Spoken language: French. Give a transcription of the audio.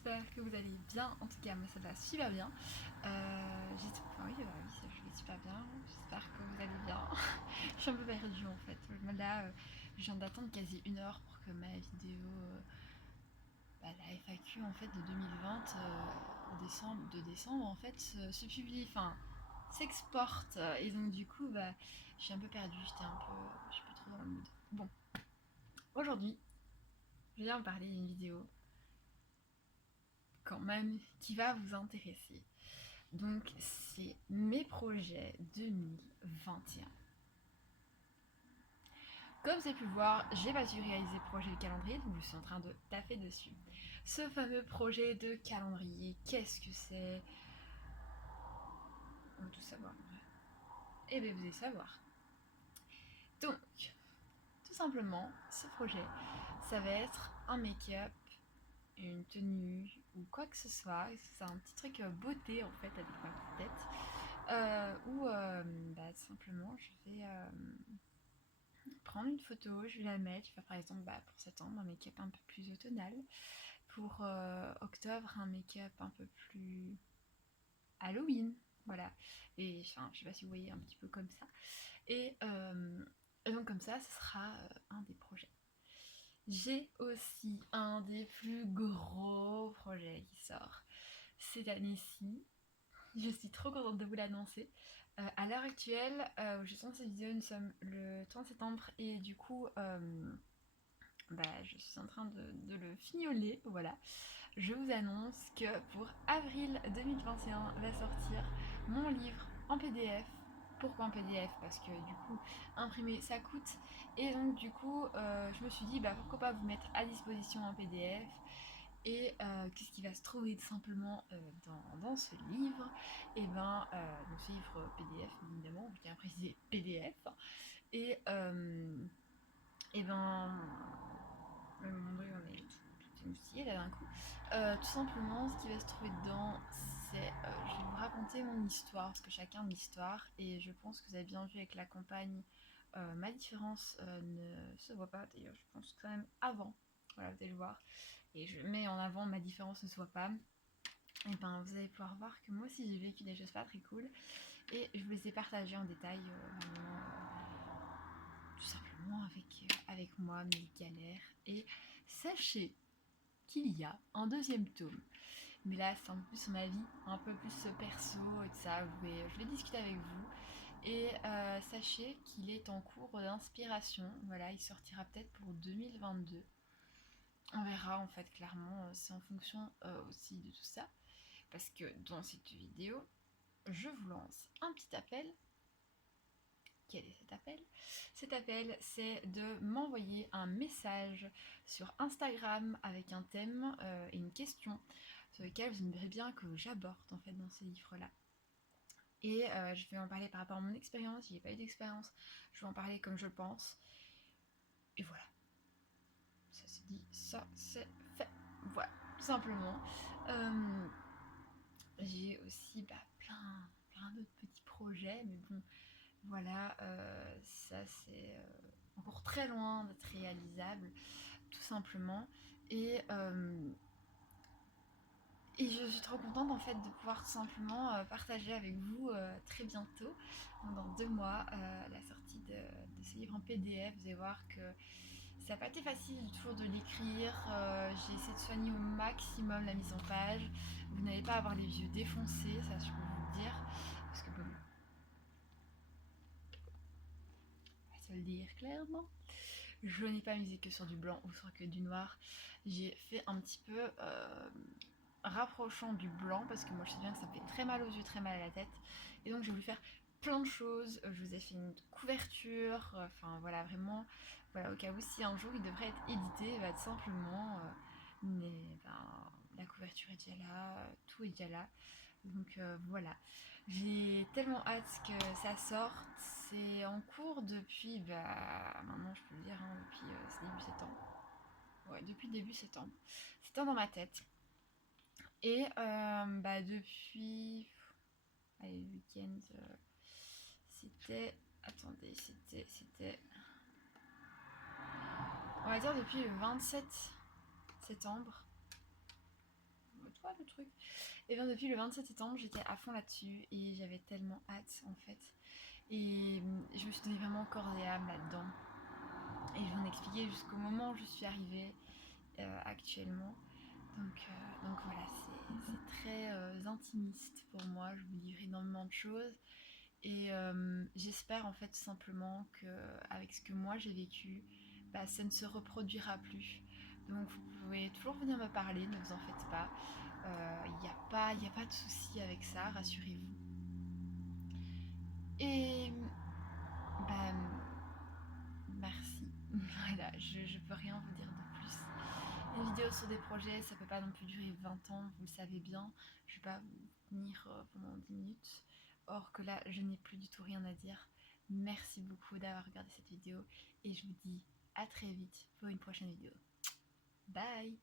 j'espère que vous allez bien. En tout cas, moi ça va super bien. Oui, je vais super bien. J'espère que vous allez bien. Je suis un peu perdue en fait. Là, je viens d'attendre quasi 1 heure pour que ma vidéo, la FAQ en fait de 2020, de décembre en fait, se publie, enfin s'exporte. Et donc du coup, je suis un peu perdue. Je suis plus trop dans le mood. Bon, aujourd'hui, je viens vous parler d'une vidéo quand même qui va vous intéresser. Donc c'est mes projets 2021. Comme vous avez pu le voir, j'ai pas su réaliser le projet de calendrier, donc je suis en train de taffer dessus. Ce fameux projet de calendrier, qu'est-ce que c'est? On veut tout savoir. Eh bien vous allez savoir. Donc, tout simplement, ce projet, ça va être un make-up, une tenue ou quoi que ce soit. C'est un petit truc beauté en fait avec ma petite tête. Où simplement je vais prendre une photo, je vais la mettre, je vais faire par exemple pour septembre un make-up un peu plus automnal, pour octobre un make-up un peu plus Halloween, voilà. Et enfin, je sais pas si vous voyez un petit peu comme ça. Et donc comme ça, ce sera un des projets. J'ai aussi un des plus gros projets qui sort cette année-ci. Je suis trop contente de vous l'annoncer. À l'heure actuelle, où je tourne cette vidéo, nous sommes le 30 septembre et du coup, je suis en train de le fignoler. Voilà. Je vous annonce que pour avril 2021 va sortir mon livre en PDF. Pourquoi en PDF? Parce que du coup, imprimer ça coûte. Et donc, du coup, je me suis dit, pourquoi pas vous mettre à disposition en PDF. Et qu'est-ce qui va se trouver tout simplement dans ce livre? Et donc ce livre PDF, évidemment, je tiens à préciser PDF. Et, et ben, mon dieu, on est tout émoustillé là d'un coup. Tout simplement, ce qui va se trouver dedans, c'est. Je vais vous raconter mon histoire, parce que chacun a une histoire, et je pense que vous avez bien vu avec la campagne, ma différence ne se voit pas. D'ailleurs, je pense quand même avant. Voilà, vous allez le voir. Et je mets en avant ma différence ne se voit pas. Et vous allez pouvoir voir que moi aussi j'ai vécu des choses pas très cool. Et je vous les ai partagées en détail, vraiment, tout simplement avec moi, mes galères. Et sachez qu'il y a un deuxième tome. Mais là, c'est un peu plus sur ma vie, un peu plus perso et tout ça. Je vais discuter avec vous. Et sachez qu'il est en cours d'inspiration. Voilà, il sortira peut-être pour 2022. On verra en fait, clairement, c'est en fonction aussi de tout ça. Parce que dans cette vidéo, je vous lance un petit appel. Quel est cet appel? Cet appel, c'est de m'envoyer un message sur Instagram avec un thème et une question sur lequel vous aimeriez bien que j'aborde en fait dans ce livre-là. Et je vais en parler par rapport à mon expérience. Si j'ai pas eu d'expérience, je vais en parler comme je le pense. Et voilà. Ça c'est dit, ça c'est fait. Voilà, tout simplement. J'ai aussi plein d'autres petits projets, mais bon, voilà, ça c'est encore très loin d'être réalisable, tout simplement. Et, euh, et je suis trop contente en fait de pouvoir tout simplement partager avec vous très bientôt, donc dans 2 mois, la sortie de ce livre en PDF. Vous allez voir que ça n'a pas été facile du tout de l'écrire. J'ai essayé de soigner au maximum la mise en page. Vous n'allez pas avoir les yeux défoncés, ça je peux vous le dire. Parce que bon, on va se le dire clairement. Je n'ai pas misé que sur du blanc ou sur que du noir. J'ai fait un petit peu rapprochant du blanc parce que moi je sais bien que ça me fait très mal aux yeux, très mal à la tête. Et donc j'ai voulu faire plein de choses. Je vous ai fait une couverture. Enfin voilà, vraiment, voilà, au cas où si un jour il devrait être édité, tout simplement. La couverture est déjà là, tout est déjà là. Donc voilà. J'ai tellement hâte que ça sorte. C'est en cours depuis, maintenant je peux le dire, hein, depuis début septembre. Ouais, depuis début septembre. C'était dans ma tête. Et depuis. Allez, le week-end. C'était. Attendez, c'était. On va dire depuis le 27 septembre. quoi le truc? Et bien depuis le 27 septembre, j'étais à fond là-dessus et j'avais tellement hâte en fait. Et je me suis donné vraiment corps et âme là-dedans. Et je vais en expliquer jusqu'au moment où je suis arrivée actuellement. Donc voilà, c'est très intimiste pour moi, je vous livre énormément de choses. Et j'espère en fait simplement qu'avec ce que moi j'ai vécu, bah, ça ne se reproduira plus. Donc vous pouvez toujours venir me parler, ne vous en faites pas. Y a pas de souci avec ça, rassurez-vous. Et bah, merci. Voilà, je peux rien vous dire de plus. Une vidéo sur des projets, ça peut pas non plus durer 20 ans, vous le savez bien. Je vais pas vous tenir pendant 10 minutes. Or que là, je n'ai plus du tout rien à dire. Merci beaucoup d'avoir regardé cette vidéo et je vous dis à très vite pour une prochaine vidéo. Bye!